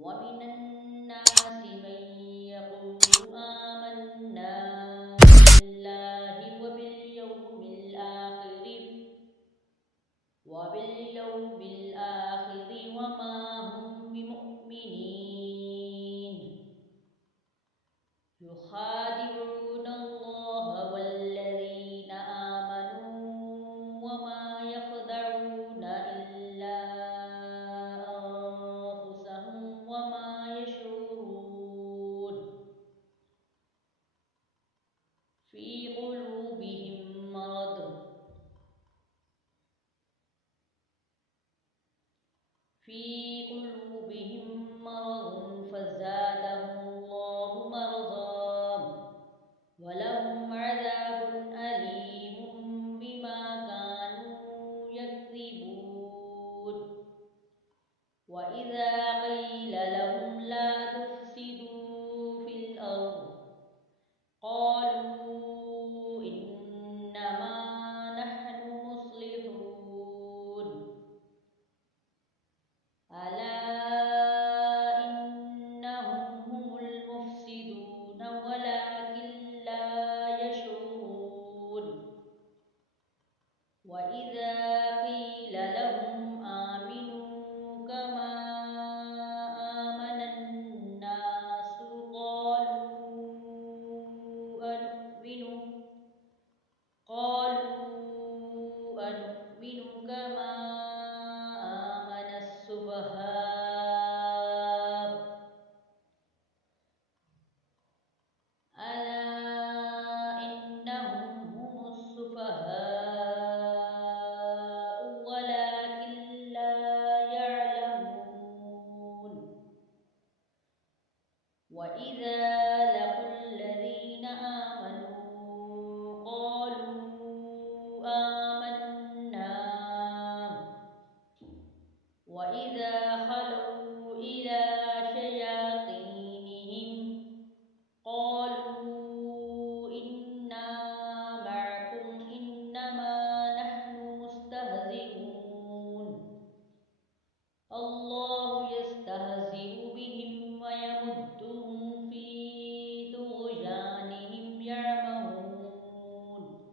ومن الناس من يقول آمنا بالله وباليوم الآخر وما هم بمؤمنين يخادعون الله والذين آمنوا وما يخدعون إلا أنفسهم وما يشعرون في قلوبهم مرض فزادهم الله مرضا ولهم عذاب أليم بما كانوا يكذبون وإذا قيل لهم لا تفسدوا في الأرض قالوا إنما نحن مصلحون ألا إنهم هم المفسدون ولكن لا يشعرون وإذا قيل لهم آمنوا كما آمن الناس قالوا أنؤمن كما آمن السفهاء ألا إنهم هم السفهاء ولكن لا يعلمون وإذا